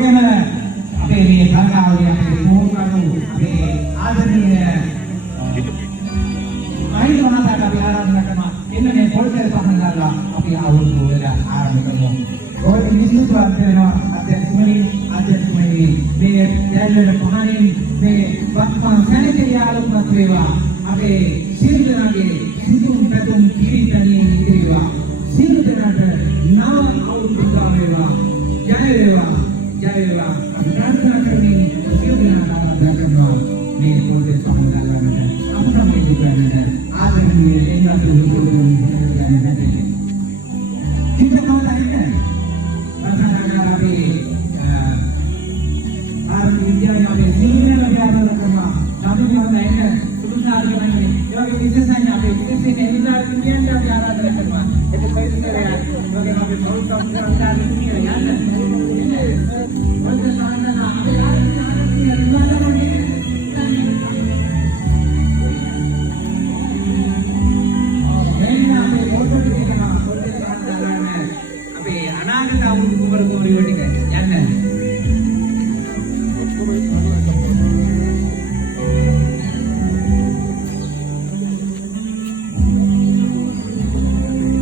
ඔයගෙන අපේ මේ ගංගාවේ අපේ මොහොතකරු අපේ ආදරණීය මහින්ද මහතාට අපි ආරාධනා කරනවා එන්න මේ පොල්තේ සම්බන්ධලා අපි අවුරුදු වල ආරම්භ කරමු. ඔය විශ්වාස කරනවා අධ්‍යක්ෂකමනි මේ දැල්වල පහනින් මේ වක්මන් කණිතේ ආලෝකමත් වේවා අපේ සියලු දෙනාගේ සිතුම් පැතුම් පිළිතනින් ඉතිරිවා සියලු දෙනාට නව අවුරුදු වේවා ජය වේවා ප්‍රාර්ථනා කරමින් සියලු දෙනාට ආරාධනා කරනවා මේ පොල්තේ සම්බන්ධලා අපට මේ දුකනට ආදරණීය එන්නත් දුරුදුන් ගන්නට චිත්තකවලයිනේ අපි විද්‍යාවේ අපේ සිංහල විද්‍යාවල කරනවා සම්පූර්ණයෙන්ම තුන්සාරකමයි ඒ වගේ විශේෂයෙන් අපේ විශේෂයෙන් එනිසා කියන්නේ අපි ආරාධනා කරනවා ඒක කොයිද කියලා ඒ වගේ අපේ බෞද්ධ සංස්කෘතිය කියන්නේ යන්නේ මොකද සාහනන අපේ ආරාධනා නිර්මාණය අපේ අනාගත අවුරුදු කුමර කුමරියෝ ටික යන්න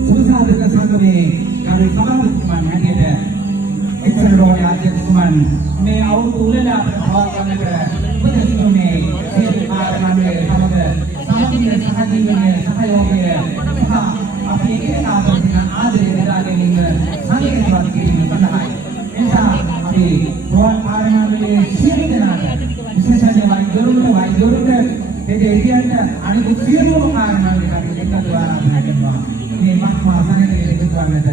සුසාදක සංගමේ කාර්ය සභාපතිතුමන් හැටියට එක්සල් රෝහණ අධ්‍යක්ෂතුමන් මේ අවුරුදු උළෙල අපට පවත්වන්නට උපදෙස් දුන්නේ ඒ ආරම්භයේ සමග සමගිය සහජීවනයේ සහයෝගය අපි එකිනෙකාට ආදරය දරා ගැනීම සංකේතවත් කිරීම සඳහායි. එනිසා අපි රෝහණ ආරම්භයේ සියලු දෙනාට විශේෂයෙන් වෛද්‍යවරුන්ට දෙවියන්ට අනිකුත් සියලුම කාරණාවලට අපි එකතු ආරාධනා කරනවා. මේ මහා සංඝයේ එකතු වන්නට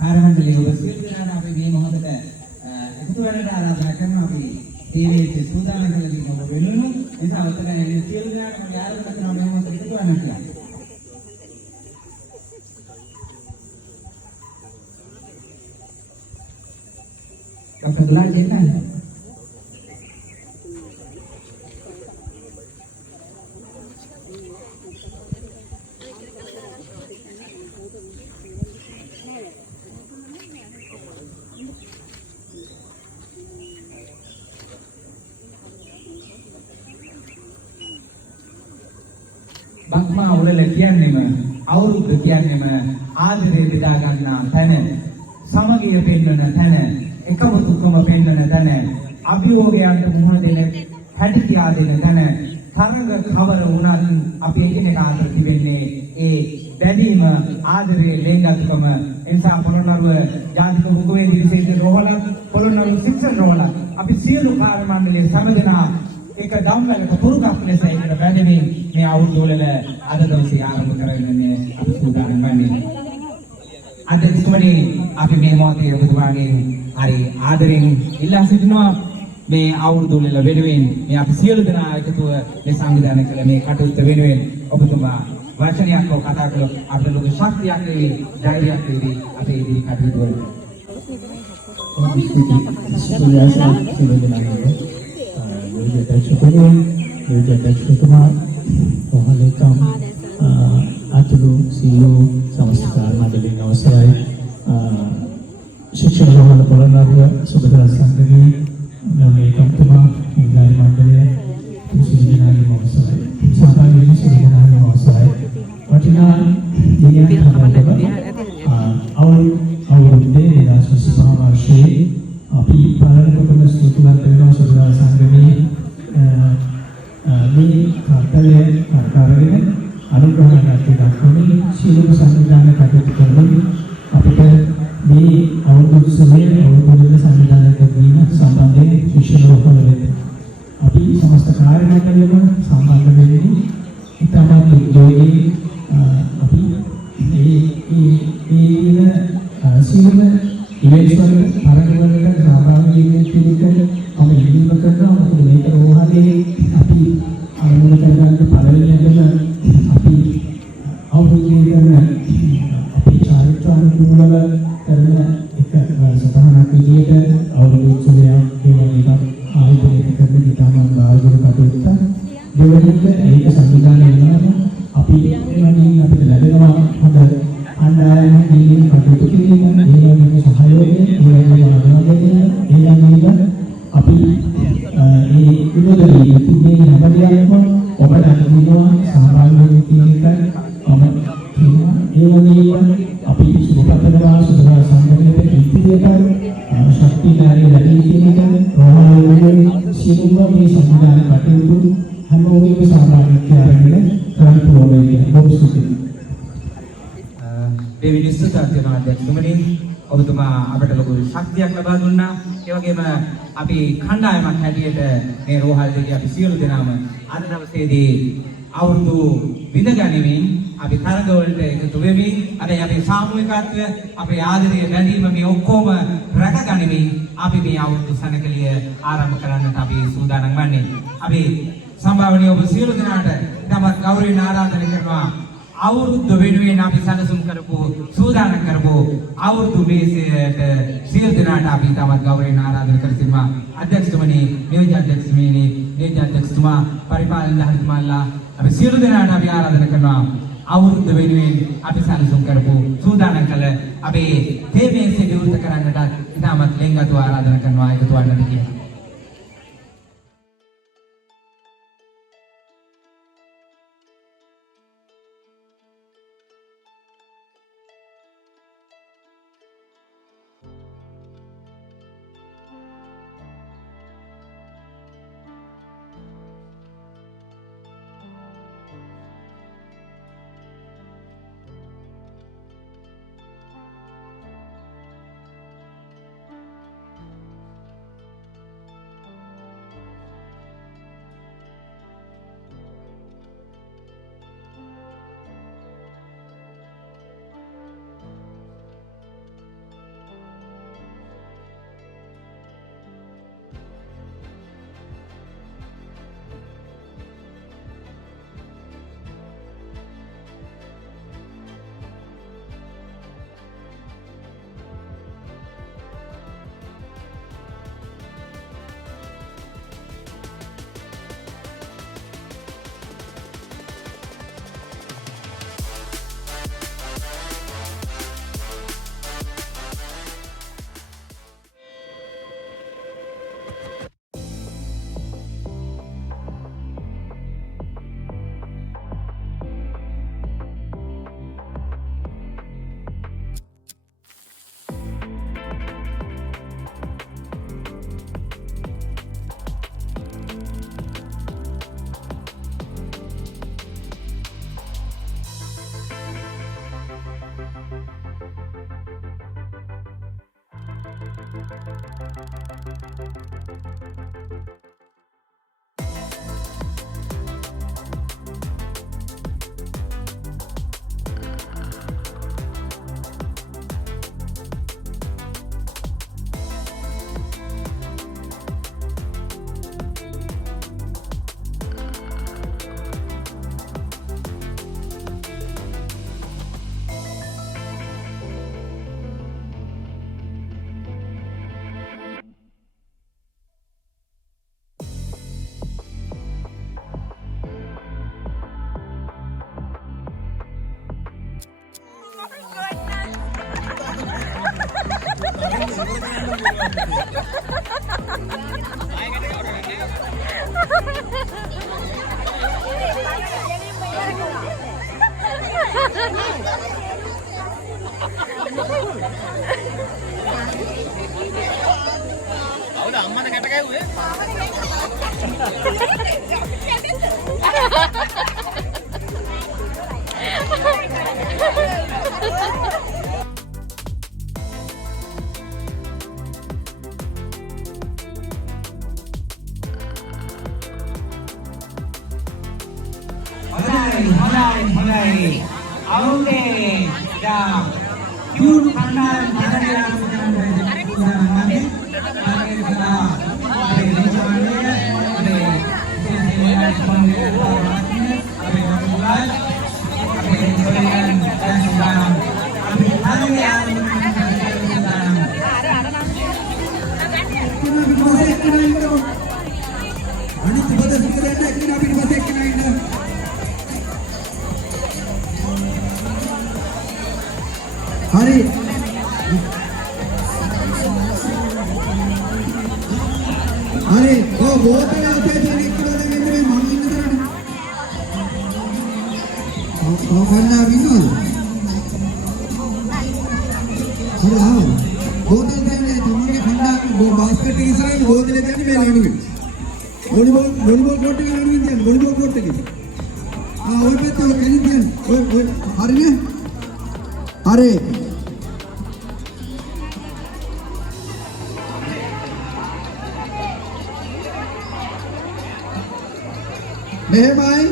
ආරම්භයේ ඔබ සියලු දෙනාට අපි මේ මොහොතට එකතු වෙන්නට ආරාධනා කරනවා. අපි තීරයේ සූදානම් කරගෙන ඔබ වෙනුණු නිසා ඔතන සියලු දෙනාට මම ආරාධනා කරනවා මේ මොහොතට එකතු වෙන්න කියලා. Dr. Dulan Jenna. බක්මා උළෙල කියන්නේම අවුරුද්ද කියන්නේම ආදරේ බෙදා ගන්නා තැන, සමගිය පෙන්වන තැන, එකමුතුකම පෙන්වන තැන, අභියෝගයන්ට මුහුණ දෙන හැටි කියා දෙන තැන, තරඟ කවර වුණත් අපි එකිනෙකා අතර තිබෙන්නේ ඒ බැඳීම, ආදරේ, ලේංගතුකම. එනිසා පොළොන්නරුව ජාතික මුගවේදී විශේෂ රෝහල, පොළොන්නරුව ශික්ෂණ රෝහල අපි සියලු කාර්ය මණ්ඩලයේ සමගනා ඒක ධම්මලක පුරුකක් ලෙස ඒකට බැඳෙමින් මේ අවුරුදු වල අද දවසේ ආරම්භ කරගෙන අපි සූදානම් වෙන්නේ. අධ්‍යක්ෂකමනි අපි මේ මොහොතේ ඔබතුමාගේ හරි ආදරෙන් ඉල්ලා සිටිනවා මේ අවුරුදු වල වෙනුවෙන් මේ අපි සියලු දෙනා එකතුව මේ සංවිධානය කළ මේ කටයුත්ත වෙනුවෙන් ඔබතුමා වචනයක් හෝ කතා කළොත් අපිට ලොකු ශක්තියක් වේවි, ධෛර්යයක් වේවි අපේ ඉදිරි කටයුතු වලට. අතුරු සීලෝ සමස්කාර මණ්ඩලයෙන් අවසරයි ශික්ෂණ රෝහල පොළොන්නරුව සුබදා සංගමයේ මේ කම්තුමා ඉන්දියානු මණ්ඩලයේ සුසිනාගේ අවසරයි සහායනයේ සුසිනාගේ අවසරයි වටිනා දෙවියන් අවුරුද්දේ 2025 වර්ෂයේ අපි පාලන කොට ස්තුතිවන්ත වෙනවා සුබදා සංගමයේ මේ කාර්යය කරගෙන අනුග්‍රහණයක් දක්වමින් සියලුම සංවිධාන කටයුතු කරමින් අපිට මේ අවුරුදු සමයේ අවුරුදු සංවිධානයක වීම සම්බන්ධයෙන් ශිෂ්‍යලෝක වලදී අපි සමස්ත කාර්ය මණ්ඩලයම සම්බන්ධ වෙන්නේ ඉතාමත් උද්‍යෝගී අපි ඒ සියලුම ඉවෙන්ට්ස් වල පරණවලට සහභාගී වෙන්න පිළිතුර මම ඉල්ලීම කරනවා මොකද මේක රෝහලේ අපි ආරම්භ කරගන්න පළවෙනි අපි අවුරුද්දේ කරන අපි චාරිත්‍රානුකූලව කරන එක සතහනක් විදිහට අවුරුදු උත්සවයක් ඒ වගේ එකක් ආයෝජනය කරන ඉතාමත් බාහිර කටයුත්තක් දෙවෙනිට ඒක සංවිධානය වෙනවා අපි එවැනි අපිට ලැබෙනවා හොඳ අන්ඩායම දීම කටයුතු කිරීම ඒ වගේම සහයෝගය ඒ වගේම ආදරය ඒ වගේම අපි මේ විනෝදයේ ඉතිරි හැමදේම ඔබට අනුගමනය සහභාගී වෙන්න තියෙන මම කියනවා ඒ වගේම අපි සුබපතනවා සුබදා සංගමයේ ඉදිරියට ශක්තිය ලැබී තියෙන රෝහලේ සියලුම මේ සංවිධාන කටයුතු හැමෝගෙම සහභාගීත්වය අරගෙන කරන්න ඕනේ කියලා ඔබ සුදුසුයි. මේ විනිශ්චය කරන අධ්‍යක්ෂකමනි ඔබතුමා අපට ලොකු ශක්තියක් ලබා දුන්නා. ඒ වගේම අපි කණ්ඩායමක් හැටියට මේ රෝහලේදී අපි සියලු දෙනාම අද දවසේදී අවුරුදු විඳගනිමින් අපි තරගවලට එකතු වෙමින් අපේ සාමූහිකත්වය අපේ ආදරය බැඳීම මේ ඔක්කොම රැකගනිමින් අපි මේ අවුරුදු සැනකෙළිය ආරම්භ කරන්නට අපි සූදානම් වන්නේ. අපි සම්භාවනීය ඔබ සියලු දෙනාට ඉතාමත් ගෞරවයෙන් ආරාධනා කරනවා අවුරුද්ද වෙනුවෙන් අපි සැලසුම් කරපු සූදානම් කරපු අවුරුදු මේසයට සියලු දෙනාට අපි ඉතාමත් ගෞරවයෙන් ආරාධනා කර සිටිනවා. අධ්‍යක්ෂතුමනි, නියෝජ්‍ය අධ්‍යක්ෂතුමනි, නියෝජ්‍ය අධ්‍යක්ෂතුමා, පරිපාලන ධාරිතුමාලා අපි සියලු දෙනාට අපි ආරාධනා කරනවා අවුරුද්ද වෙනුවෙන් අපි සැලසුම් කරපු සූදානම් කළ අපේ තේ මේසය විවෘත කරන්නට ඉතාමත් ලෙන්ගතු ආරාධනා කරනවා එකතු වන්නට කියලා. Mulai. Oke, dah. Yun kanan dari yang sedang berjalan nanti. Dari kita, dari Indonesia, dari Indonesia, dari Malaysia, dari Korea dan Sudan. Hari yang sedang. Anak kepada sekedar kita berbatik kita. Hari oh botol आते थे निकल रहे हैं मांगी नजर oh करना भी ना हाँ बोतल देने तुम्हारे खंडा वो बास्केट की साइड बोतल लेते हैं मैं लाडू वॉलीबॉल कोर्ट के लाडू इंडियन वॉलीबॉल कोर्ट के हाँ और पे तो इंडियन अरे මෙහෙමයි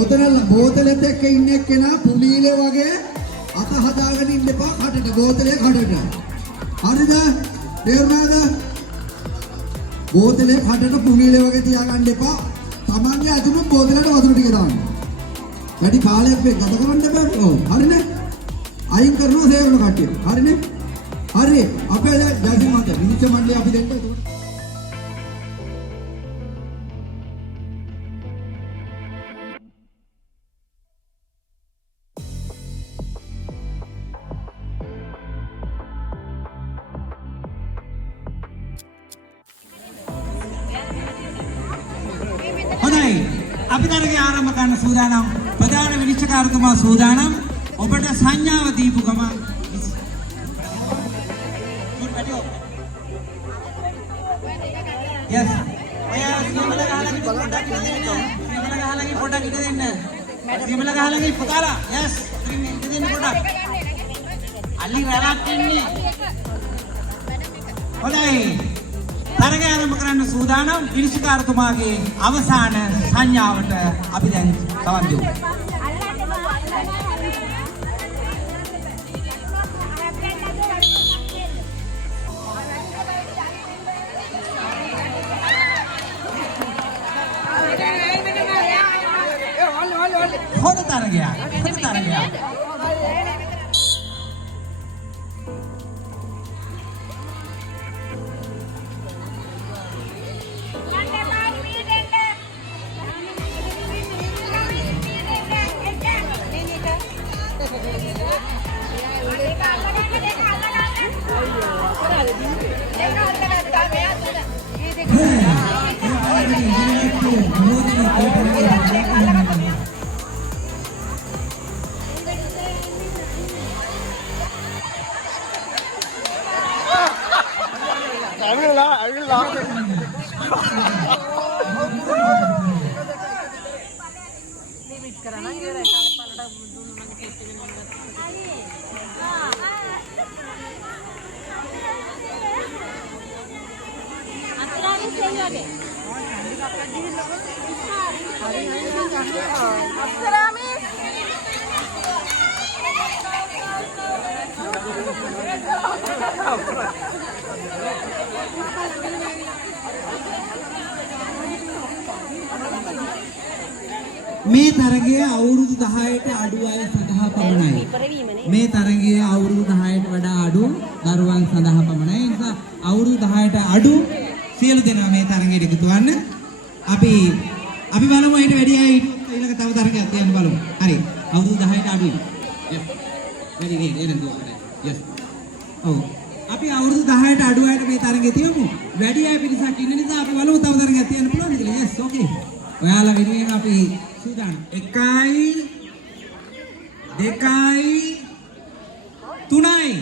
ඔතන බෝතලෙත් එක්ක ඉන්න එක්කෙනා පුලීලේ වගේ අත හදාගෙන ඉන්න එපා කටට බෝතලේ කඩට හරිද තේරුණාද බෝතලේ කටට පුලීලේ වගේ තියාගන්න එපා තමන්ගේ අතුණු බෝතලේට වතුර ටික දාන්න වැඩි කාලයක් වෙ ගත කරන්න බෑ ඔව් හරිනේ අයින් කරනවා සේවන කට්ටිය හරිනේ හරි අපේ ජාති මත විනිශ්චය මණ්ඩලය අපි දෙන්න අපි තරගේ ආරම්භ කරන්න සූදානම් ප්‍රධාන විනිශ්චයකාරතුමා සූදානම් ඔබට සංඥාව දීපු ගමන් yes ඔයා සිමල ගහලා පොඩක් ඉඳ දෙන්න සිමල ගහලා පුතාලා yes ඉඳ දෙන්න පොඩක් අලි රැලක් ඉන්නේ හොඳයි තරගය ආරම්භ කරන්න සූදානම් විනිශ්චයකාරතුමාගේ අවසාන සංඥාවට අපි දැන් සවන් දෙමු. හොඳ තරගයක්. මේ තරගය අවුරුදු 10ට අඩු අය සඳහා පමණයි. මේ තරගය අවුරුදු 10ට වඩා අඩු දරුවන් සඳහා පමණයි. ඒ නිසා අවුරුදු 10ට අඩු සියලු දෙනා මේ තරගයට එකතු වෙන්න. අපි බලමු ඊට වැඩි අය ඊළඟ තව තරගයක් තියන්න බලමු. හරි. අවුරුදු 10ට අඩුයි. yes. වැඩි නේ එන්න දුවන්න. yes. ඔව්. අපි අවුරුදු 10ට අඩු අයට මේ තරඟේ තියමු. වැඩි අය පිරිසක් ඉන්න නිසා අපි බලමු තව තරඟයක් තියන්න පුළුවන්ද කියලා. yes okay. ඔයාලා වෙනුවෙන් අපි සූදානම්. 1යි 2යි 3යි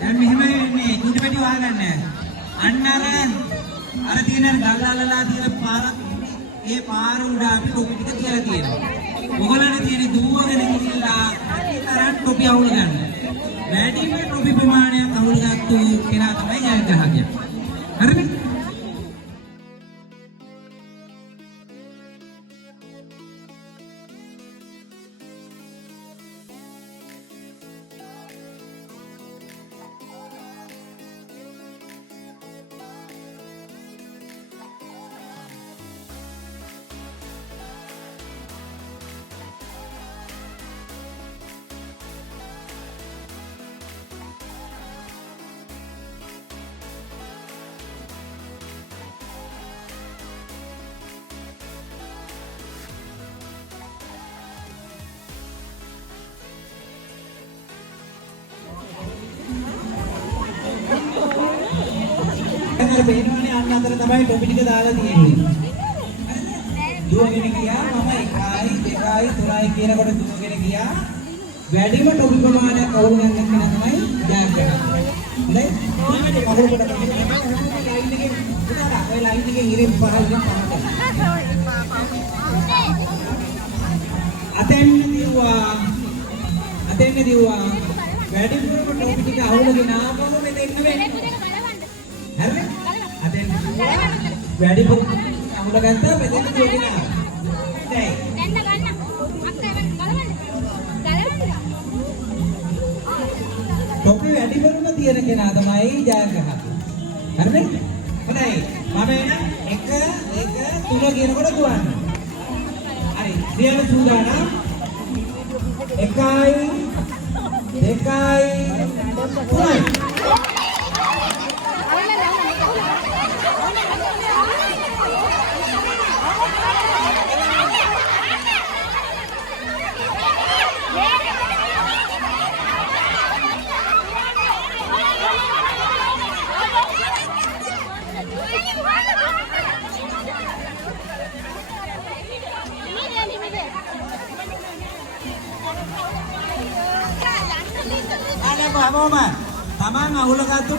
දැන් මෙහෙමයි වෙන්නේ. ඊට වැඩි වහගන්න. අන්න අර තියෙන ගල්ලාලලා තියෙන පාර ඒ පාර උඩ අපි ටොපි ටික තියලා තියෙනවා. ඔයගොල්ලන්ට තියෙන දුවගෙන ගිහිල්ලා තරම් ටොපි අවුල ගන්න. වැඩිම ටොපි ප්‍රමාණයක් අවුල ගත්තු කෙනා තමයි ජයග්‍රහකයා. හරිද? පේනවනේ අන්න අතර තමයි ටොපි ටික දාලා තියෙන්නේ. දුවගෙන ගියා මම 1යි 2යි 3යි කියනකොට දුවගෙන ගියා. වැඩිම ටොපි ප්‍රමාණයක් අවුල් ගන්න කෙනා තමයි ජයග්‍රහණය. හොඳයි. මේ කවුරු කොට ලයින් එකේ පුතාලා ඔය ලයින් එකේ ඉරෙන් පහළ පහළ. අතෙන් දිව්වා. වැඩිම ටොපි ටික අවුලගෙන ආපහු මෙතෙන්න වෙන්නේ. හරිද? අතෙන් වැඩිපුර අමුල ගත්තා මෙතෙන් දුවගෙන ආවා. දැන් ගන්න. අක්කා ගලවන්න. ටොපි වැඩිපුරම තියෙන කෙනා තමයි ජයග්‍රහකයා. හරිද? හොඳයි. මම එන 1 3 කියනකොට දුවන්න. හරි. සියලු සූදානම්. 1යි 2යි 3යි තමන් අහුලගත්තු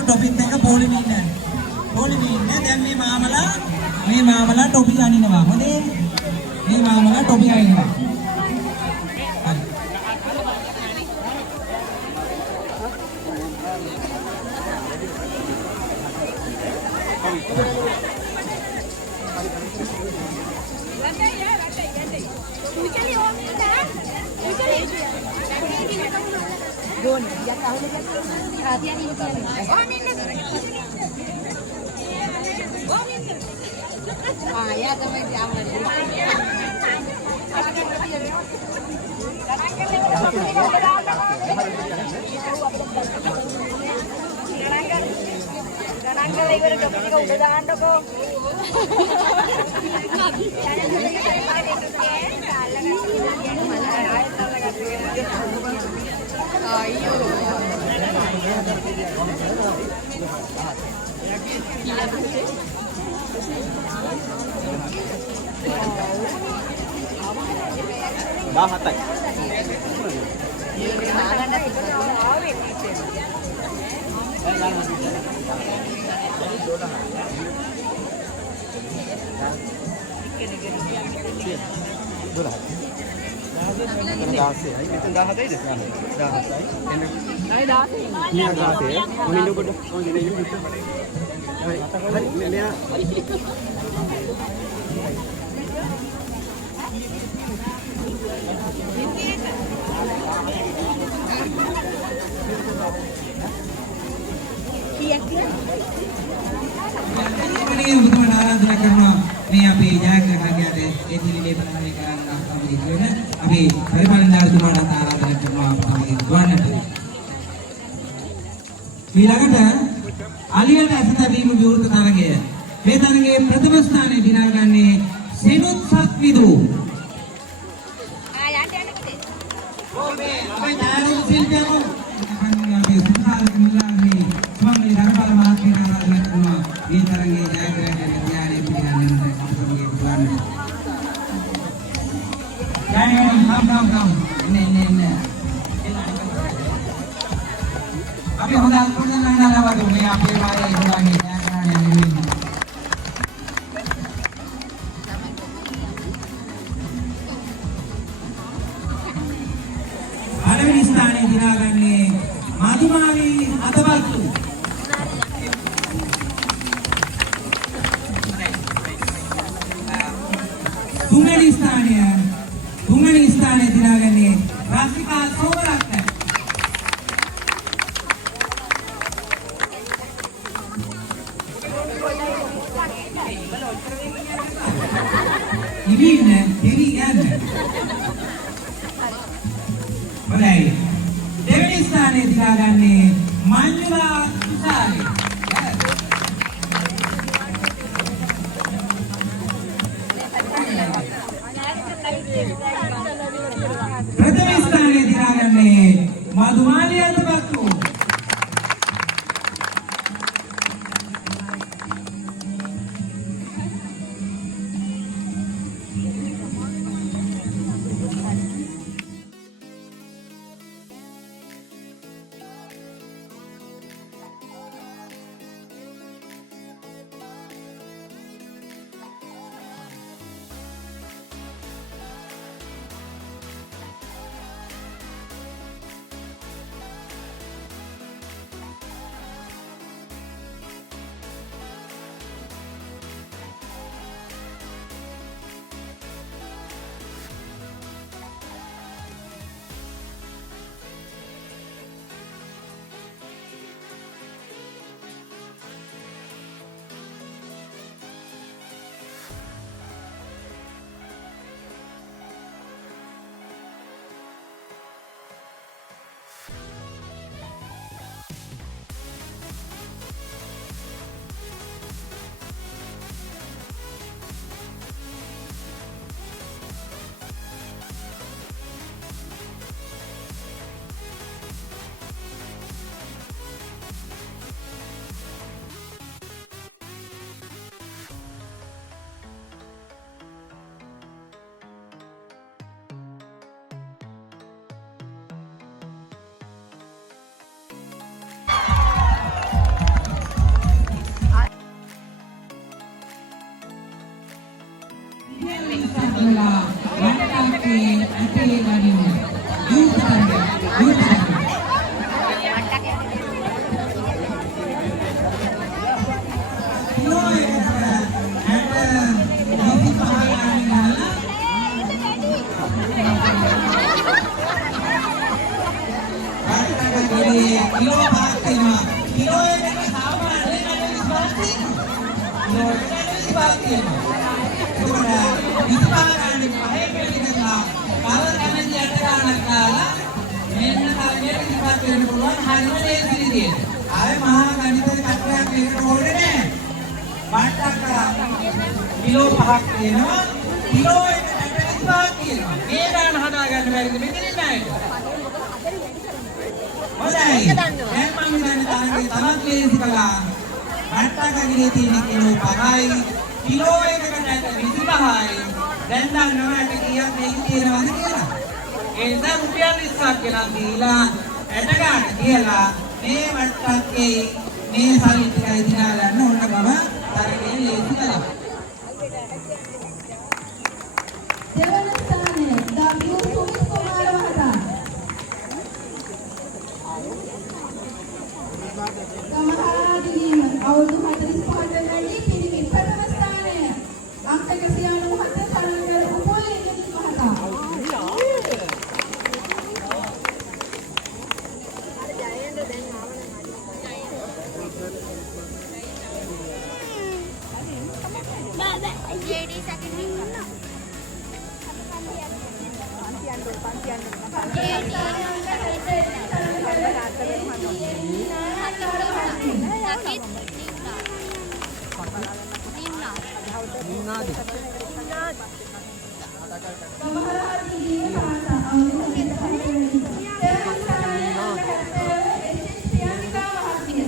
ටොපිත් එක පොලිමේ ඉන්න. දැන් මේ මාමලා ටොපි අනිනවා. හොඳේ. මේ මාමලා ටොපි අනිනවා. ya තමයි ගණන් ඉවර ටොපි ටික උඩ දාන්නකෝ. මේ ඔබතුමාට ආරාධනා කරනවා මේ අපේ ජයග්‍රහණයට ඒ පිළිලේපනය කරන්න අපේ වෙන අපේ පරිපාලනදාරතුමාට ආරාධනා කරනවා අපේ ගුවන්ට. ඊළඟට අලියට අසතවීම විවෘත තරගය. මේ තරගයේ ප්‍රථම ස්ථානය දිනාගන්නේ සෙනුත් සත්විදු. යන්න පුතේ. ඔබේ අපේ ඥානෝත් සිල්පියෝ අපේ සුඛාල මුල්ලාගේ ස්වාමී ධර්මපාල මහත්මයා ආරාධනා කරනවා මේ තරගයේ ජයග්‍රහණයට ඥානයේ පිළිගන්නට අපගේ ගුවන්ට. Come. Ne. Abi honda alpunya nana lawa tu, me api mare hulangi, jangan yang ini. Palawan istana dinaganne Madhumali Atabaltu. Tungani istana dinaganne Rasika Sobaratna. Ini kan. Baik. Dewi istana dinaganne Manjula Tusari. प्रथम स्थाने दिनागन्ने मधुमाली अतबक्कु. Kilo pahak තියෙනවා kilo එකට 45ක් තියෙනවා මේ දාන හදා ගන්න බැරිද මෙතනින් නැහැ හොඳයි දැන් මම හිතන්නේ තරගේ තවත් ලේසි කළා බට්ටක ගිරේ තියෙන කිලෝ 5යි කිලෝ එකකට 25යි දැන් දන්නවා ඇට කීයක් මේක තියෙනවද කියලා ඒ නිසා රුපියල් 20ක් ගෙනත් දීලා ඇට ගන්න කියලා මේ බට්ටකේ මේ සල්ලි ටිකයි දිනා ගන්න ඕන බව තරගේ ලේසි කළා දෙවන ස්ථානය W සුමිත් කුමාර මහතා. ගමහාරාදීම අවුරුදු 45කට වැඩි පිරිමි ප්‍රථම ස්ථානය අංක 197 තරංගර උපෝලිංගික මහතා. Pemaharahan tinggi Bahasa Awal Dewan Stane angka 70 SS Priyanka Mahathir.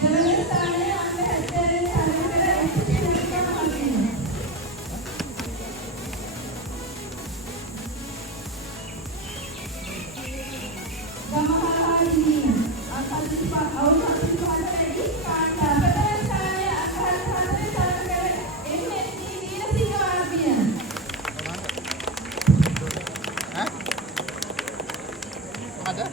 Dewan Stane angka 70 SS Priyanka Mahathir. Pemaharahan tinggi angka 4 Awal Ready Kanda Dewan Stane angka 4 MSD Veerasinghe Arbian. Ada?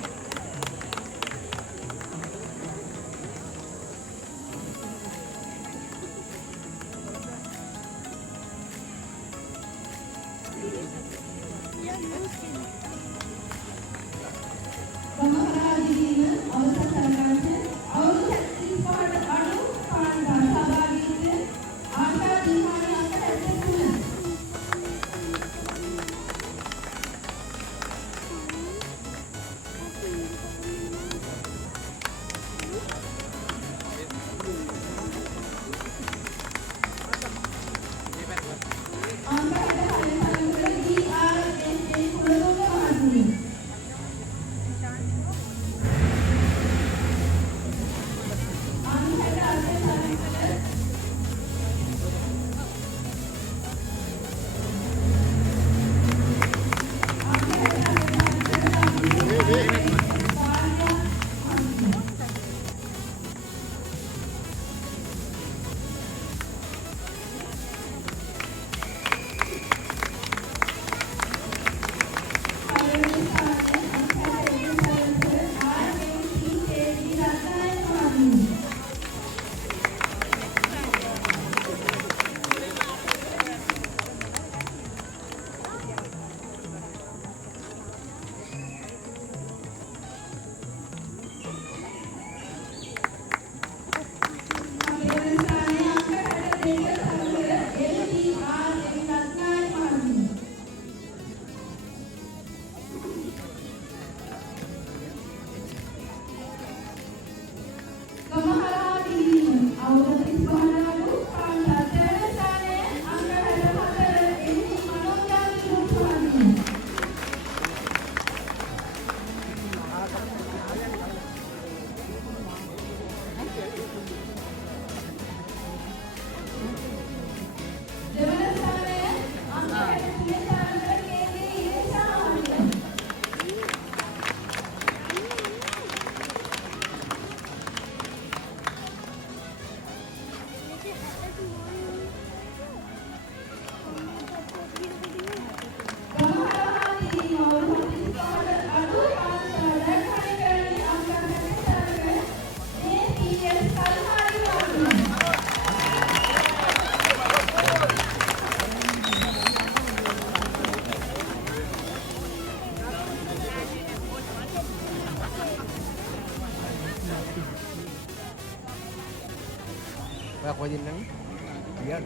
Pemaharahan tinggi අවසන් සලකන්නේ අවුරුදු 35ට අඩු කාණ්ඩා සහභාගීත්වය ආශා දීමානි අංක 73. අංක 66 DRSN Kulatunga මහත්මිය. Ako din lang. Yan.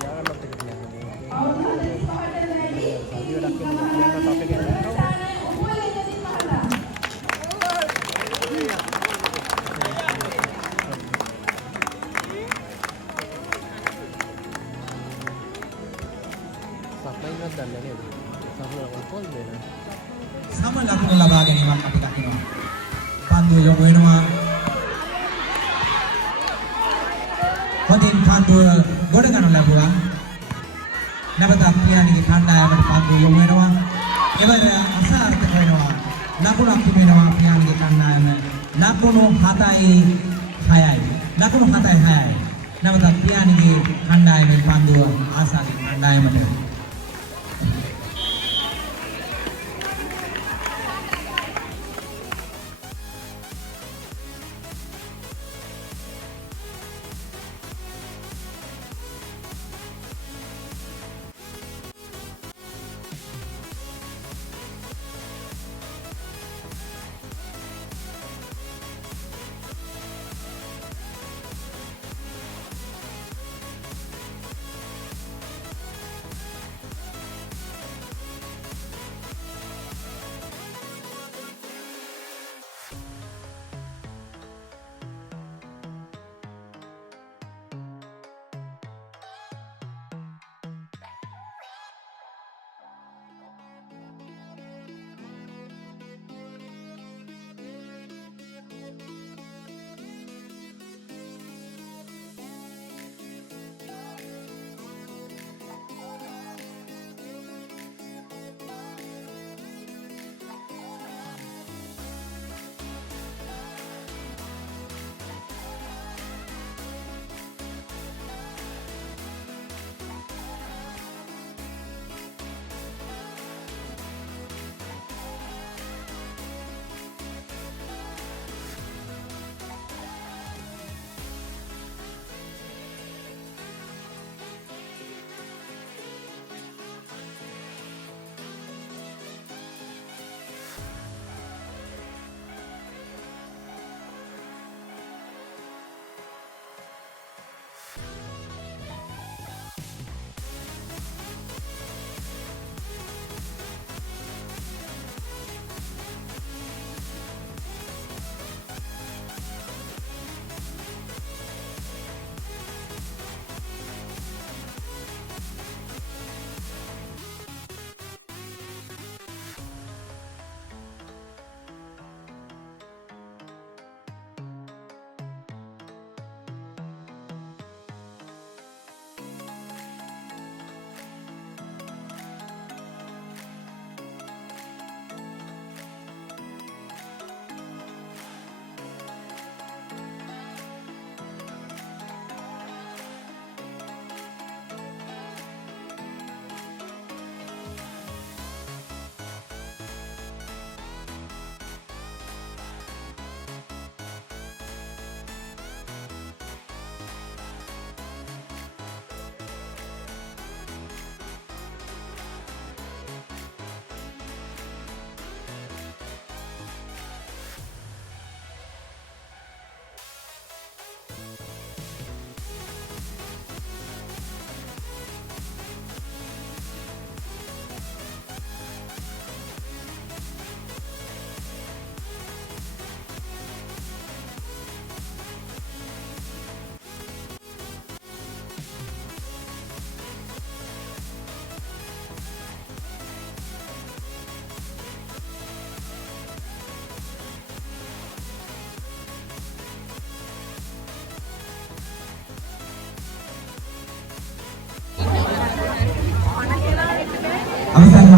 Jangan magtagal niya. Sabi wala ko yan na topic yan. Sampai ngadal na rin. Sampai na control din. සම ලකුණු ලබා ගැනීමක් අපි දකිනවා. පන්දුව යොමු වෙනවා. හොඳින් පන්දුව ගොඩ ගන්න ලැබුවා. නැවතත් පියාණිගේ කණ්ඩායමට පන්දුව යොමු වෙනවා. එවර අසාර්ථක වෙනවා. ලකුණක් තිබෙනවා පියාණිගේ කණ්ඩායම. ලකුණු 7යි 6යි. ලකුණු 7යි 6යි. නැවතත් පියාණිගේ කණ්ඩායමේ පන්දුව ආසාගේ කණ්ඩායමට.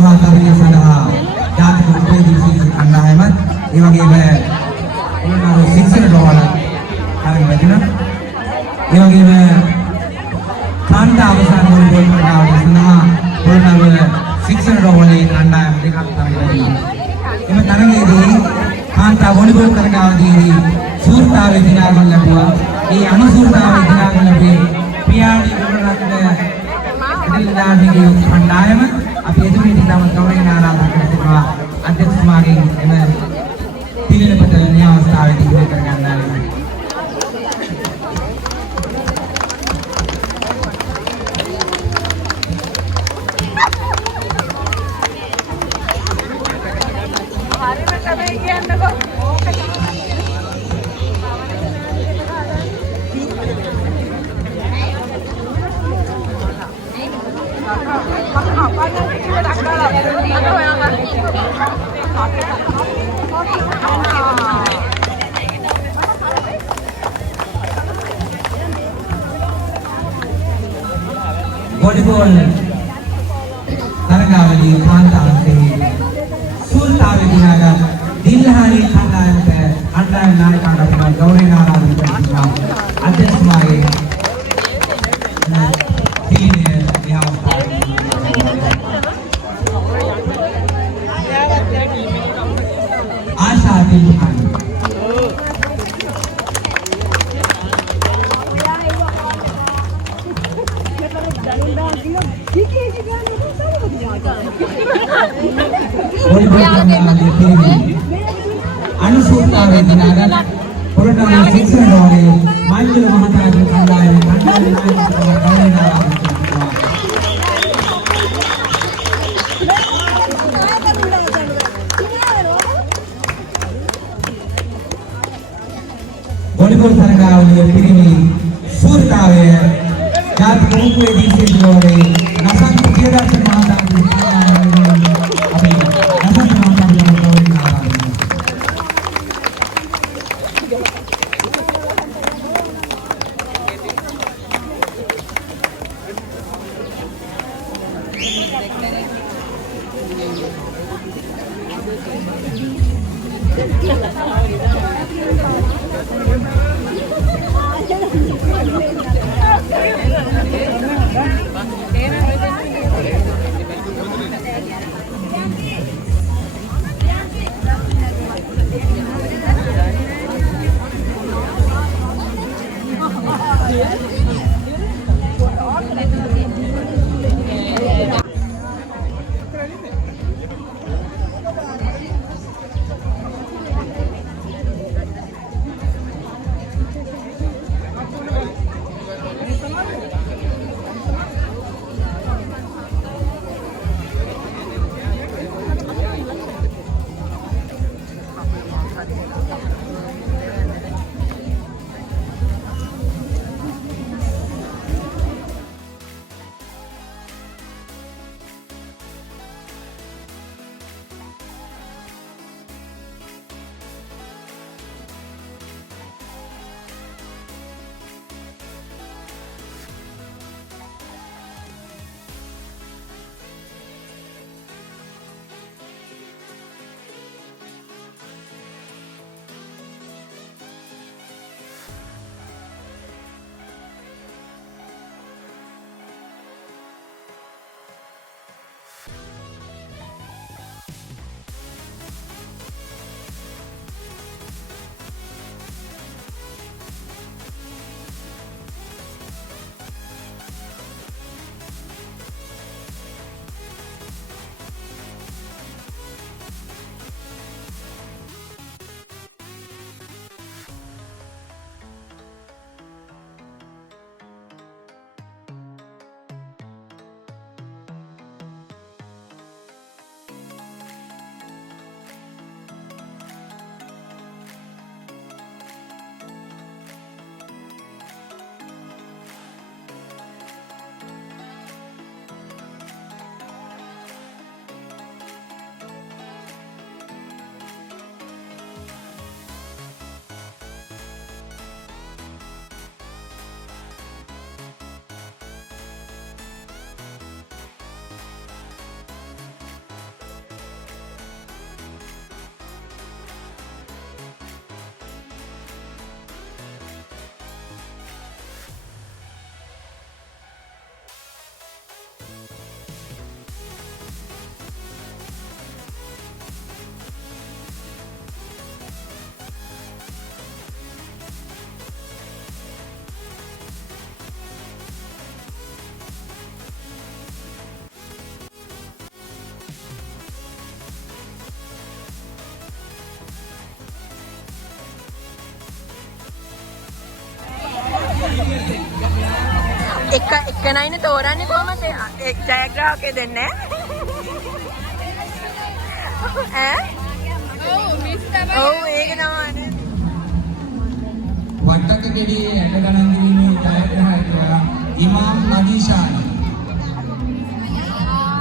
මහාතරණය සඳහා ජාතික උපයෝගී ශිෂ්‍ය කණ්ඩායමත් ඒ වගේම පොළොන්නරුව ශික්ෂණ රෝහල තරඟ වැදුණා. ඒ වගේම කාන්තා අවසන් වොලිබෝල් ක්‍රීඩාවට සඳහා පොළොන්නරුව ශික්ෂණ රෝහලේ කණ්ඩායම් දෙකක් තරඟ වැදුණා. එම තරඟයේදී කාන්තා වොලිබෝල් තරඟාවදී සූර්තාවේ දිනාගන්න ලැබුවා. ඒ අනුසූර්තාවේ දිනාගන්න ලැබේ පියාණි ගුණරත්න දිල්ලාගේ කණ්ඩායම අපි එතුමියට තම ගෞරවයෙන් ආරාධනා කරනවා අධ්‍යක්ෂතුමාගෙන් එම පිළිවෙලපත න්‍යායස්ථාවේදී ඉදිරි කර ගන්නා ලෙස. වොලිබෝල් තරඟාවලියේ කාන්තාවන්ගේ සූර්තාවේ දිනාගත් දිල්හානි කණ්ඩායමට කණ්ඩායම් නායකයන්ට අපි ගෞරවයෙන් ආරාධනා කරනවා. අධ්‍යක්ෂතුමාගේ පිළිවෙල න්‍යායස්ථානයේ ආශා දිල්හානි අනුසූතාවේ දිනාගත් පොළොන්නරුව ශික්ෂණ රෝහලේ මංජුල මහතාගේ කණ්ඩායම වොලිබෝල් තරඟාවලියේ පිරිමි සූර්තාවය ජාතික උපයෝගී ශිෂ්‍ය රෝහලේ නසන්ත ප්‍රියදර්ශන මහතාගේ අපි නසන්ත මහතාගේ ගෞරවයෙන් ආරාධනා එක්කනයිනේ තෝරන්නේ කොහමද? ජයග්‍රාහකයෙ දෙන්නේ ඈ? ඔව් මිස් තමයි. ඔව් ඒක තමයි. වට්ටක ගෙඩියේ ඇට ගණන් දීමේ ජයග්‍රාහකයා ඉමාම් නදීෂානි.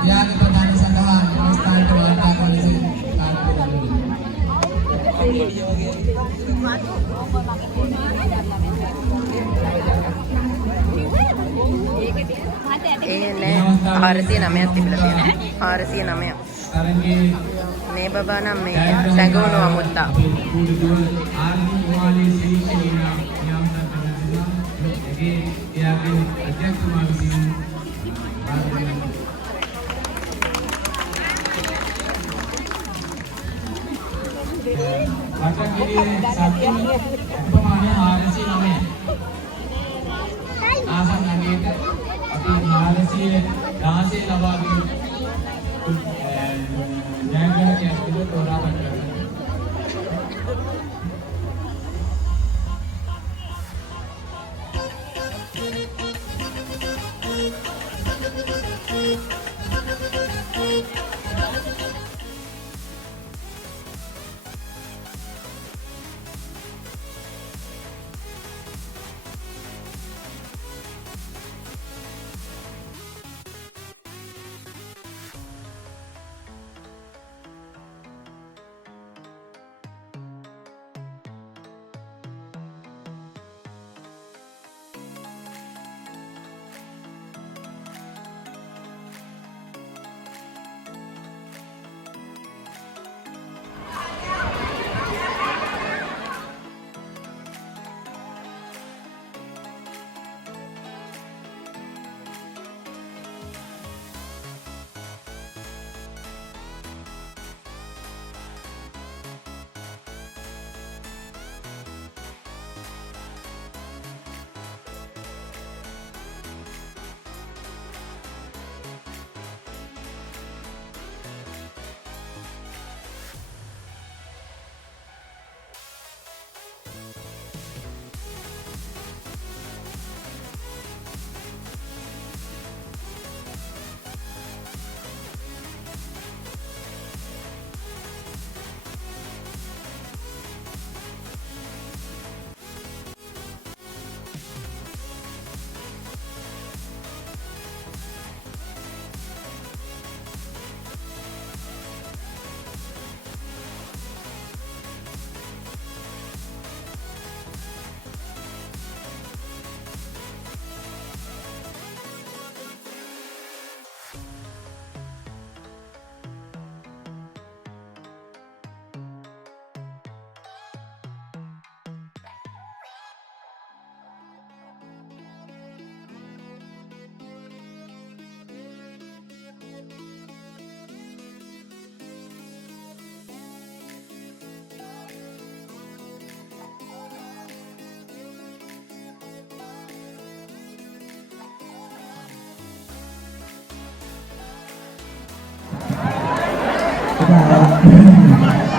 එයාගේ ප්‍රධාන සඳහා මෙම ස්ථානට වාර්තා කරන ලෙස ඒ නෑ 409ක් තිබිලා තියෙනවා. 409. තරංගේ මේ බබා නම් මේ සැඟවුණු අමුත්තා.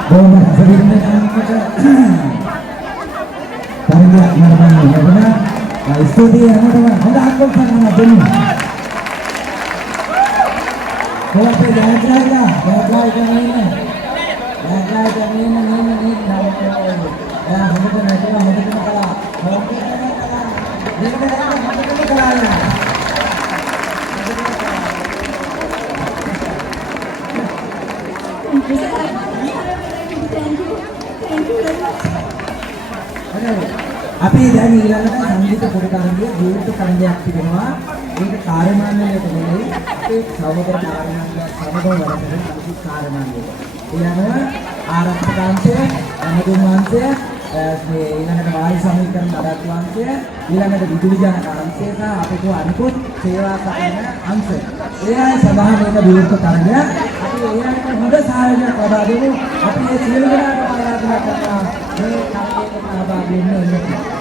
Bola sebenarnya kita tarian mana benar? Nah itu dia teman-teman. Anda akul sama benar. Bola jaga ini. Jaga ini. Ya, betul kalah. Dia kalah. අපි දැන් ඊළඟට සංගීත පොඩකාරගේ ජීවිත කණ්ඩායමක් තිබෙනවා. ඒක කාර්යමානයට නෙමෙයි අපේ සහෝදර කාර්යමානයක් සමගම වැඩ කරන අනිත් කාර්යමානයක්. ඊළඟ ආරක්ෂක අංශය, අනුගමන අංශය, මේ ඊළඟට වායු සමීකරණ අධ්‍යක්ෂ අංශය, ඊළඟට විදුලි ජනක අංශය සහ අපේ අනිකුත් සේවා කරන අංශය. ඒ අය සඳහා මේක විවෘත කරගන්න අපි ඒ අයට හොඳ සහයෝගයක් ලබා දෙමු. අපි මේ සියලු දෙනාට ආරාධනා කරනවා මේ කාර්යයකට සහභාගී වෙන්න.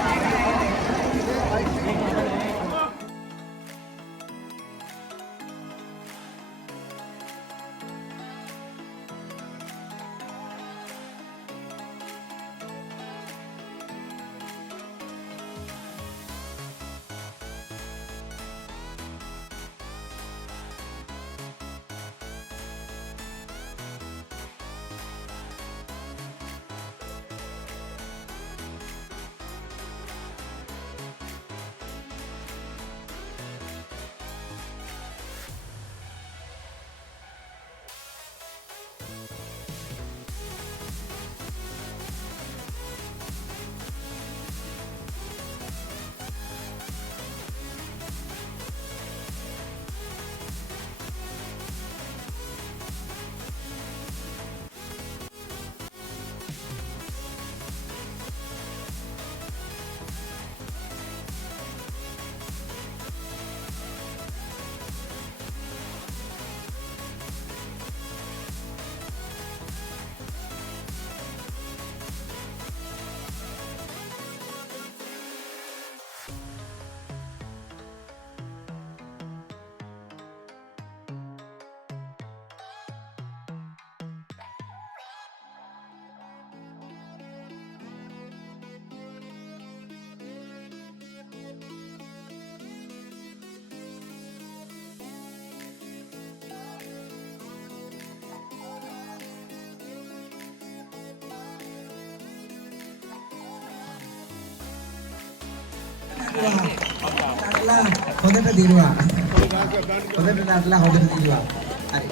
නටලා හොඳට දිනුවා. හොඳට නටලා හොඳට දිනුවා. හරි.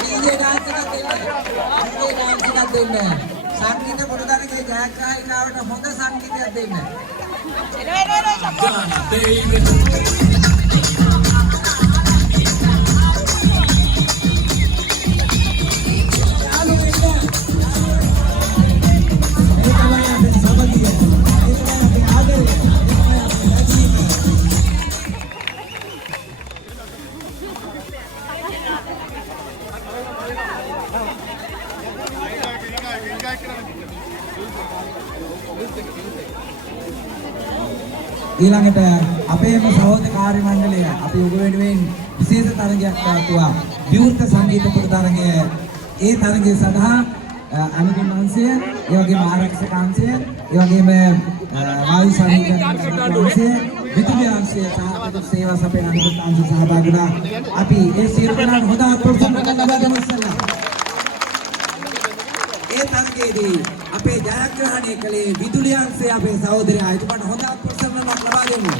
DJ dance එකක් දෙන්න. සංගීත පුරතරගේ ජයග්‍රාහිකාවට හොඳ සංගීතයක් දෙන්න. ඊළඟට අපේම සහෝදර කාර්ය මණ්ඩලය අපි ඔබ වෙනුවෙන් විශේෂ තරගයක් පවත්වුවා. විවෘත සංගීත පුරතරගය. ඒ තරගය සඳහා අනුගමන අංශය, ඒ වගේම ආරක්ෂක අංශය, ඒ වගේම වායු සංගීත අංශය, විදුලි අංශය සහ සේවා සපයන අනුගමන අංශය සහභාගී වුණා. අපි ඒ සියලු දෙනාට හොඳ අප්‍රසන්නකම් ලබා දෙමු ඉස්සෙල්ලා. ඒ තරගයේදී අපේ ජයග්‍රහණය කළේ විදුලි අංශය අපේ සහෝදරයා. එතුමාට හොඳ අප්‍රසන්නකම් ලබා දෙමු.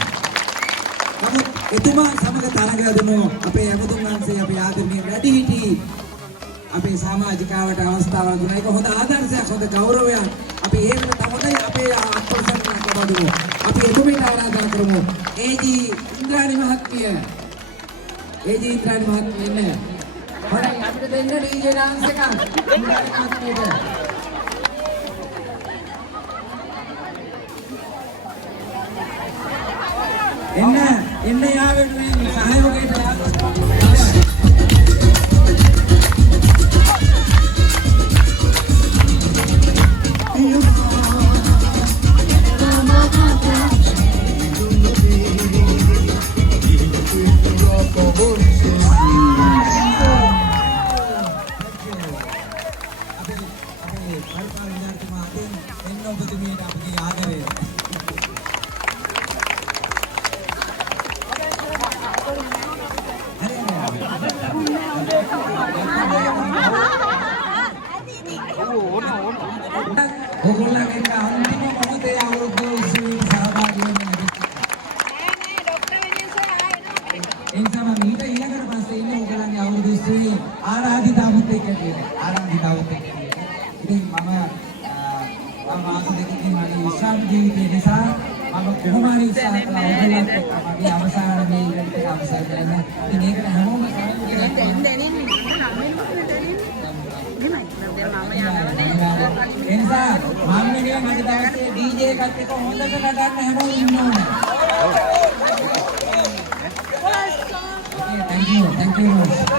නමුත් එතුමා සමග තරග දෙමු අපේ ඇමතුම් අංශය අපේ ආදරණීය වැඩිහිටි අපේ සමාජිකාවට අවස්ථාවක් දුන්නා. ඒක හොඳ ආදර්ශයක්, හොඳ ගෞරවයක්. අපි ඒකට තමයි අපේ අප්‍රසන්නකම් ලබා දෙමු. අපි එතුමිට ආරාධනා කරමු. ඒජී ඉන්ද්‍රාණි මහත්මිය. ඒජී ඉන්ද්‍රාණි මහත්මිය ඉන්නේ. හොරයි අපිට දෙන්න DJ dance එකක්. ඉන්ද්‍රාණි මහත්මියට. එන්න යාවෙන්න සහයෝගයට ඔයගොල්ලන්ගේ අන්තිම මොහොතේ අවුරුදු 20 සහභාගී වෙන්න එන්සම මීට ඊළඟට පස්සේ ඉන්නේ ඔයගොල්ලන්ගේ අවුරුදු 20 ආරාධිතාවුත් එක්ක කියන්නේ. ආරාධිතාවුත් එක්ක කියන්නේ. ඉතින් මම මාස දෙකකින් මගේ විශ්‍රාම ජීවිතය නිසා මම කොහොම හරි උත්සාහ කළා ඔයගොල්ලන්ට මගේ අවසාන මේ ඉවෙන්ට් එක අවසන් කරන්න. ඉතින් ඒකට හැමෝම එනිසා මම නේ මගේ දවසේ DJ එකත් එක්ක හොඳට නටන්න හැමෝම ඉන්න ඕනේ. Thank you much.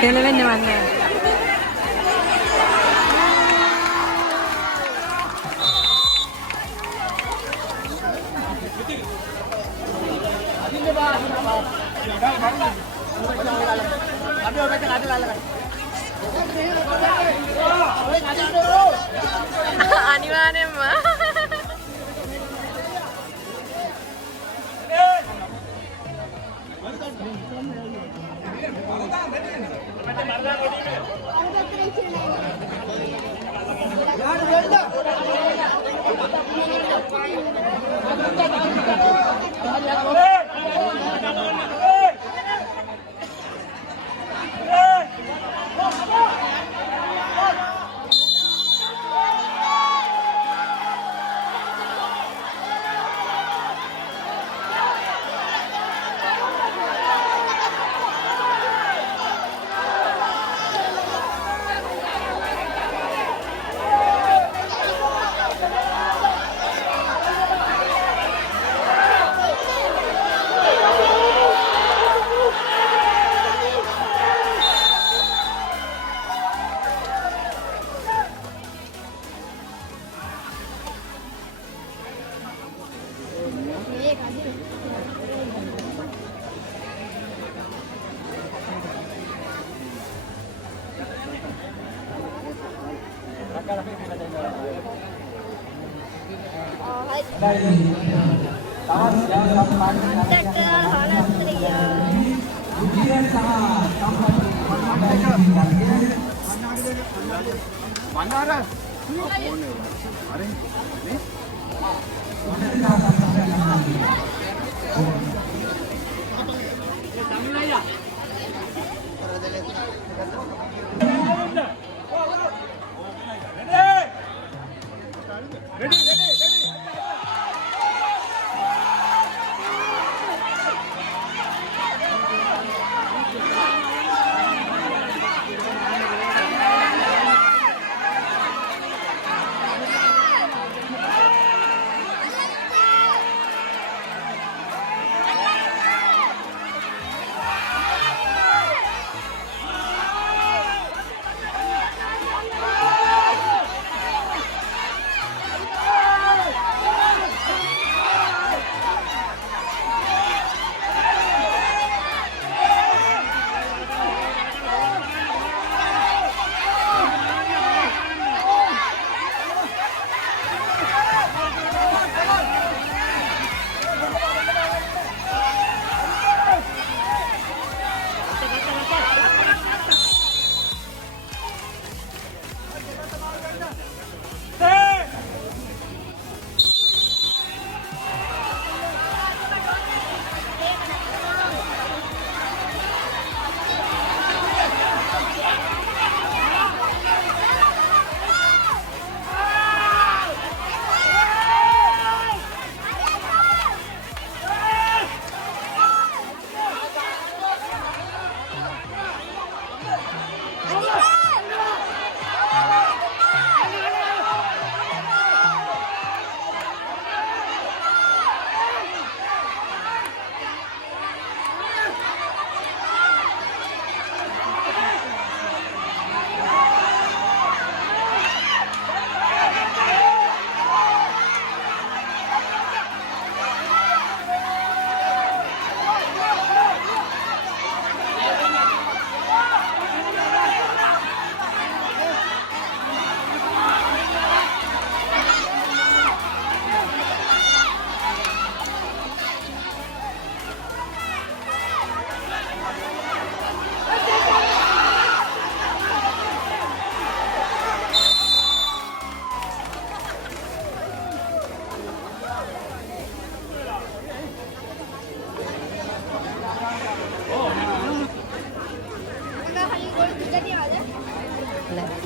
කෙලවෙන්න වන්නේ. අනිවාර්යෙන්ම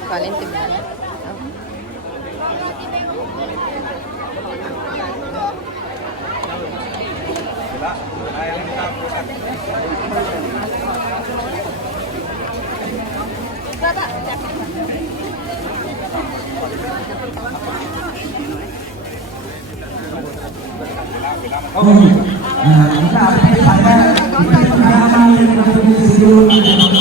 kalian tiba. Kita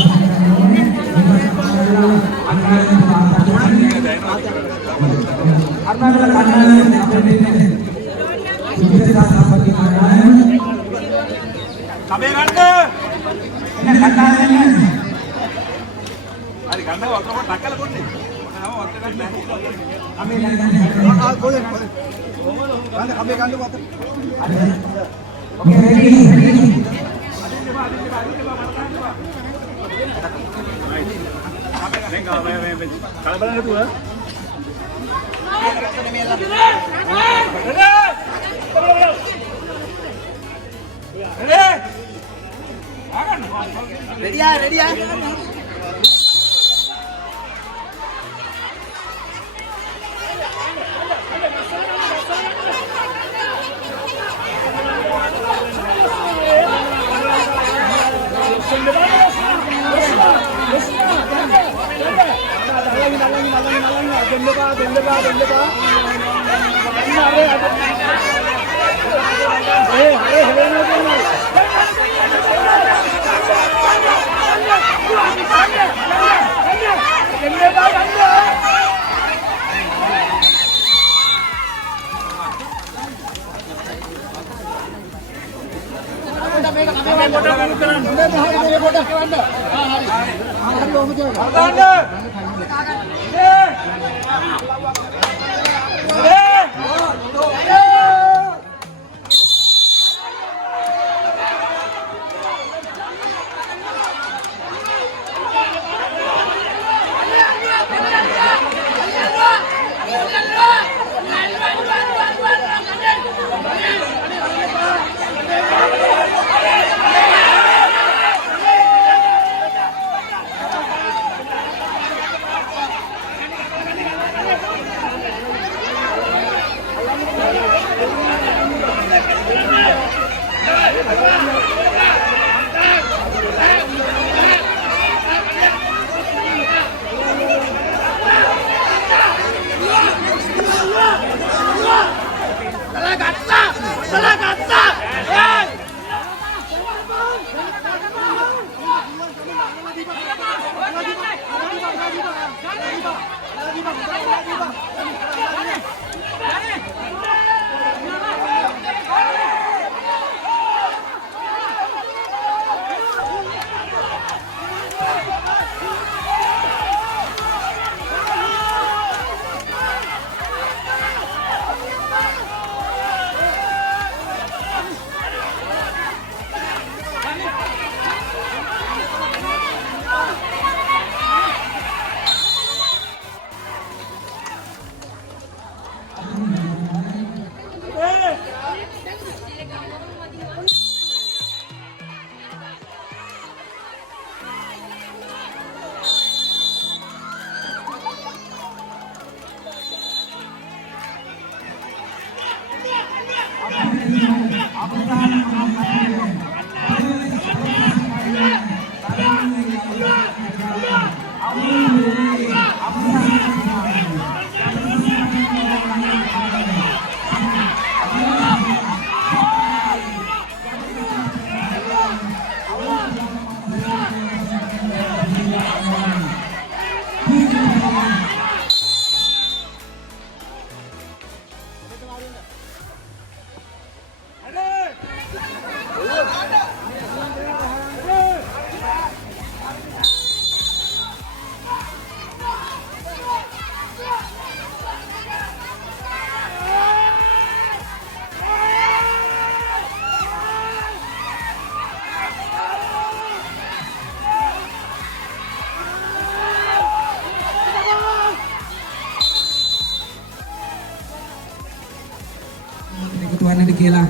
වන්නද කියලා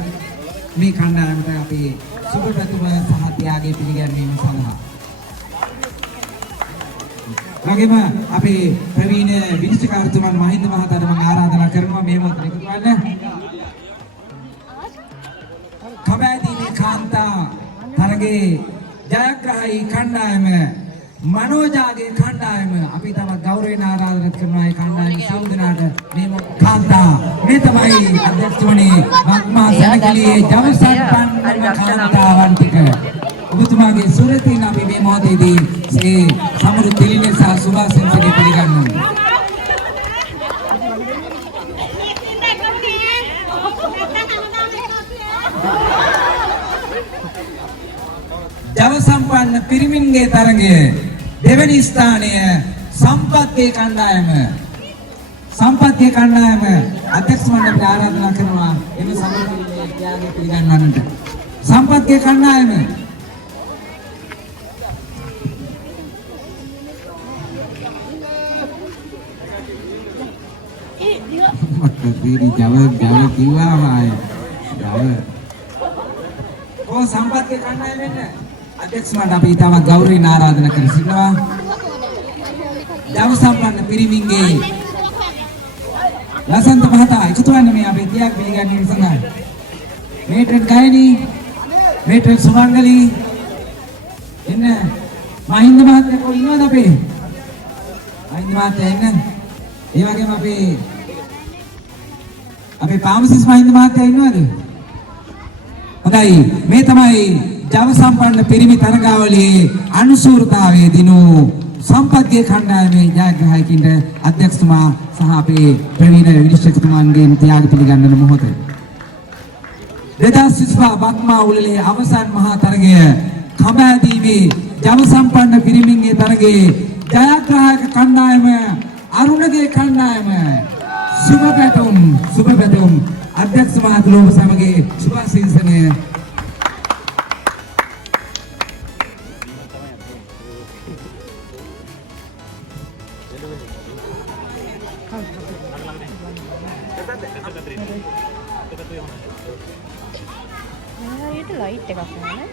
මේ කණ්ඩායමට අපි සුබ පැතුම සහ ත්‍යාගය පිළිගැන්වීම සඳහා වගේම අපේ ප්‍රවීණ විනිශ්චයකාරතුමන් මහින්ද මහතාට මම ආරාධනා කරනවා මේ මොහොත එකතු වෙන්න. කබෑදීනේ කාන්තා තරගේ ජයග්‍රහී කණ්ඩායම මනෝජාගේ කණ්ඩායම අපි තවත් ගෞරවයෙන් ආරාධනා කරනවා ඒ කණ්ඩායම සියලු දෙනාට මේ කාන්තා මේ තමයි අධ්‍යක්ෂවනේ වත්මා සැනකෙළියේ ජවසත්පන් කාන්තාවන් ටික ඔබතුමාගේ සුරතින් අපි මේ මොහොතේදී ඒ සමරු තිලිනේ සහ සුභාසිංහගේ පිළිගන්නවා. ජව සම්පන්න පිරිමින්ගේ තරගය දෙවැනි ස්ථානය සම්පත්තියේ කණ්ඩායම අධ්‍යක්ෂ මණ්ඩලයට ආරාධනා කරනවා එම සමගියේ ත්‍යාගය පිළිගන්වන්නට. සම්පත්තියේ කණ්ඩායම මක්කීරි ජව කිව්වා මාය. සම්පත්තියේ කණ්ඩායමෙන් අධ්‍යක්ෂ මණ්ඩලය අපි තම ගෞරවයෙන් ආරාධනා කර සිටිනවා. ජව සම්පන්න පිරිමින්ගේ ලසන්ත මහතා එකතු වන්නේ මේ අපේ තියක් පිළිගන්නේ සඳහා. මේට්‍රෙන් ගායනී මේට්‍රෙන් සුමංගලී එන්න මහින්ද මහත්තයා කොහේ ඉන්නවද අපේ? මහින්ද මහත්තයා එන්න. ඒ වගේම අපේ පාමසිස් මහින්ද මහත්තයා ඉන්නවද? හොඳයි මේ තමයි ජව සම්පන්න පිරිමි තරගාවලියේ අනුශූරතාවයේ දිනු සම්පත්තියේ කණ්ඩායමේ ජයග්‍රාහකින්ට අධ්‍යක්ෂතුමා සහ අපේ ප්‍රවීණ විනිශ්චකතුමන්ගෙන් ත්‍යාග පිළිගන්නන මොහොත 2025 බක්මා උළෙලේ අවසන් මහා තරගය කඹෑදීමේ ජව සම්පන්න පිරිමින්ගේ තරගයේ ජයග්‍රාහක කණ්ඩායම අරුණගේ කණ්ඩායම සුබ පැතුම් අධ්‍යක්ෂ මහතුලෝම සමගයේ සුභාශිංසනය ලයිට් එකක් නෑ.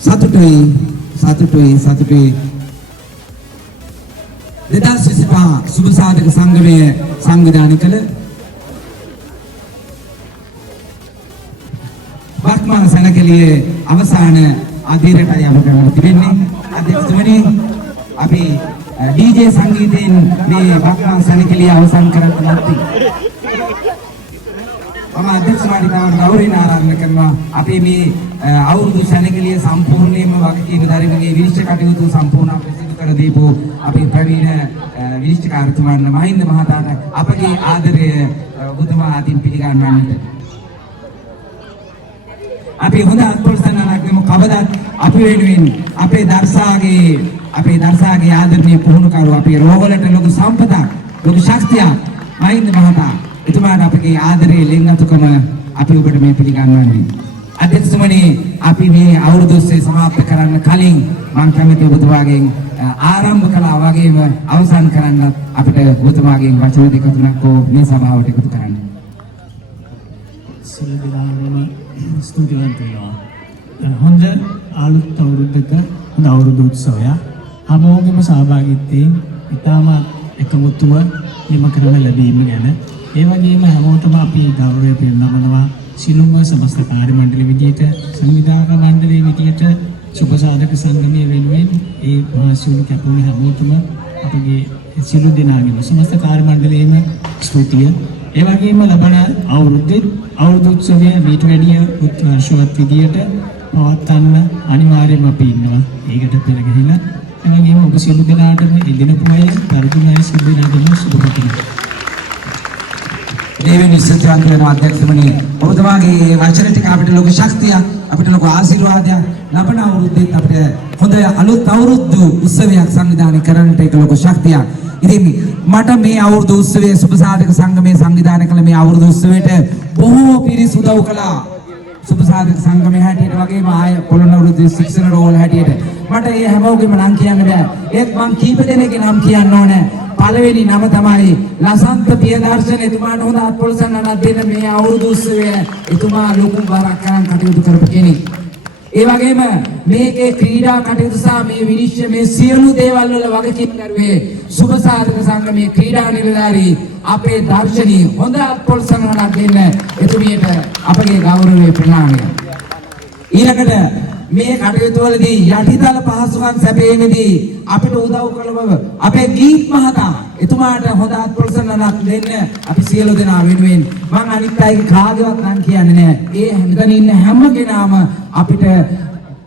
සතුටුයි 2025 සුබ සාධක සංගමය සංවිධානය කළ වර්තමාන සැනකෙළියේ අවසාන අධීරයට යමකට තිබෙන්නේ අධ්‍යක්ෂතුමනි අපි DJ සංගීතයෙන් මේ වර්තමාන සැනකෙළිය අවසන් කරන්න නැති මම අධ්‍යක්ෂතුමාට ගෞරවයෙන් ආරාධනා කරනවා අපේ මේ අවුරුදු සැනකෙළිය සම්පූර්ණයෙන්ම වගකීම් දරමින් විනිශ්චය කටයුතු සම්පූර්ණ ප්‍රසිද්ධ කර දීපු අපේ ප්‍රවීණ විනිශ්චයකාරතුමන් මහින්ද මහතාට අපගේ ආදරය ඔබතුමා අතින් පිළිගන්වන්නට අපි හොඳ අත්පොල්සන්නක් දෙමු කවදාත් අපි වෙනුවෙන් අපේ දර්ශාගේ ආදරණීය පුහුණුකරු අපේ රෝවලට ලොකු සම්පතක් ලොකු ශක්තියක් මහින්ද මහතා එතුමාට අපගේ ආදරයේ ලෙන්ගතුකම අපි ඔබට මේ පිළිගන්වන්නේ අධ්‍යක්ෂතුමනි අපි මේ අවුරුදු සමාප්ත කරන්න කලින් මම කැමති ඔබතුමාගෙන් ආරම්භ කළා වගේම අවසන් කරන්න අපිට ඔබතුමාගෙන් වචන දෙක තුනක් මේ සභාවට එකතු කරන්න. සියලු දෙනාම ස්තුතිවන්ත වෙනවා. හොඳ අලුත් අවුරුද්දක හොඳ අවුරුදු උත්සවයක් හැමෝගෙම සහභාගීත්වයෙන් ඉතාම එකමුතුව නිම කරන ලැබීම ගැන ඒ වගේම හැමෝටම අපි ගෞරවය පෙන්වනවා සිළුම සමස්ත කාර්ය මණ්ඩල විදියට සංවිධායක මණ්ඩලයේ විදියට සුබ සාධක සංගමයේ වෙනුවෙන් ඒ මහසියුණු කැපුණු හැමෝටම අපගේ සිළු දෙනාගේම සමස්ත කාර්ය මණ්ඩලයේම ස්තුතිය ඒ වගේම ලබන අවුරුදු උත්සවය මීට වැඩිය උත්කර්ෂවත් විදියට පවත්වන්න අනිවාර්යයෙන්ම අපි ඉන්නවා. ඒකට පෙර ගිහිලා ඒ වගේම ඔබ සිළු දෙනාටම එදිනපු අය පරිතුමය සිළු දෙනාටම සුබ පැතුම්. දෙවෙනි සත්‍යවන්ත වෙන අධ්‍යක්ෂතුමනි ඔබතුමාගේ වචන ටික අපිට ලොකු ශක්තියක් අපිට ලොකු ආශිර්වාදයක් ලබන අවුරුද්දෙත් අපිට හොඳ අලුත් අවුරුදු උත්සවයක් සංවිධානය කරන්නට ඒක ලොකු ශක්තියක්. ඉතින් මට මේ අවුරුදු උත්සවයේ සුබ සාධක සංගමයේ සංවිධානය කළ මේ අවුරුදු උත්සවයට බොහෝ පිරිස උදව් කළා. සුබ සාධක සංගමයේ හැටියට වගේම ආය පොළොන්නරු ශික්ෂණ රෝල් හැටියට මට ඒ හැමෝගෙම නම් කියන්න බෑ. ඒත් මම කීප දෙනෙක්ගේ නම් කියන්න ඕනේ. පළවෙනි නම තමයි ලසන්ත පියදර්ශන එතුමාට හොඳ අත්පොල්සන්නක් දෙන්න මේ අවුරුදු උත්සවය එතුමා ලොකු බරක් කරන් කටයුතු කරපු කෙනෙක්. ඒ වගේම මේකේ ක්‍රීඩා කටයුතු සහ මේ විනිශ්චය මේ සියලු දේවල් වල වගකීම් දරුවේ සුබ සාධක සංගමයේ ක්‍රීඩා නිලධාරී අපේ දර්ශනී හොඳ අත්පොල්සන්නක් දෙන්න එතුමියට අපගේ ගෞරවය ප්‍රණාමය. ඊළඟට මේ කටයුතු වලදී යටිතල පහසුකම් සැපයීමේදී අපිට උදව් කළව අපේ ගීත් මහතා එතුමාට හොඳ අත්පොල්සන්නක් දෙන්න අපි සියලු දෙනා වෙනුවෙන් මම අනිත් අයගේ කාගේවත් නම් කියන්නේ නැහැ. ඒ මෙතන ඉන්න හැම කෙනාම අපිට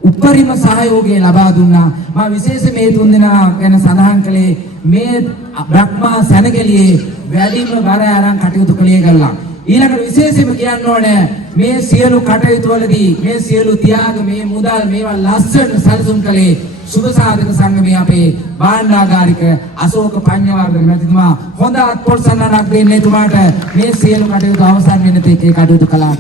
උපරිම සහයෝගය ලබා දුන්නා. මම විශේෂයෙන් මේ තුන් දෙනා ගැන සඳහන් කළේ මේ බ්‍රහ්මා සැනකෙළියේ වැඩිම බර අරන් කටයුතු කළේ ගල්ලා. ඊළඟට විශේෂයෙන්ම කියන්න ඕනේ මේ සියලු කටයුතු වලදී මේ සියලු ත්‍යාග මේ මුදල් මේවා ලස්සන සැලසුම් කළේ සුබ සාධක සංගමයේ අපේ භාණ්ඩාගාරික අශෝක පඤ්ඤවර්ධන මැතිතුමා හොඳ අත්පොත් සන්නනක් දෙන්න එතුමාට මේ සියලු කටයුතු අවසන් වෙන තෙක් ඒ කටයුතු කළා.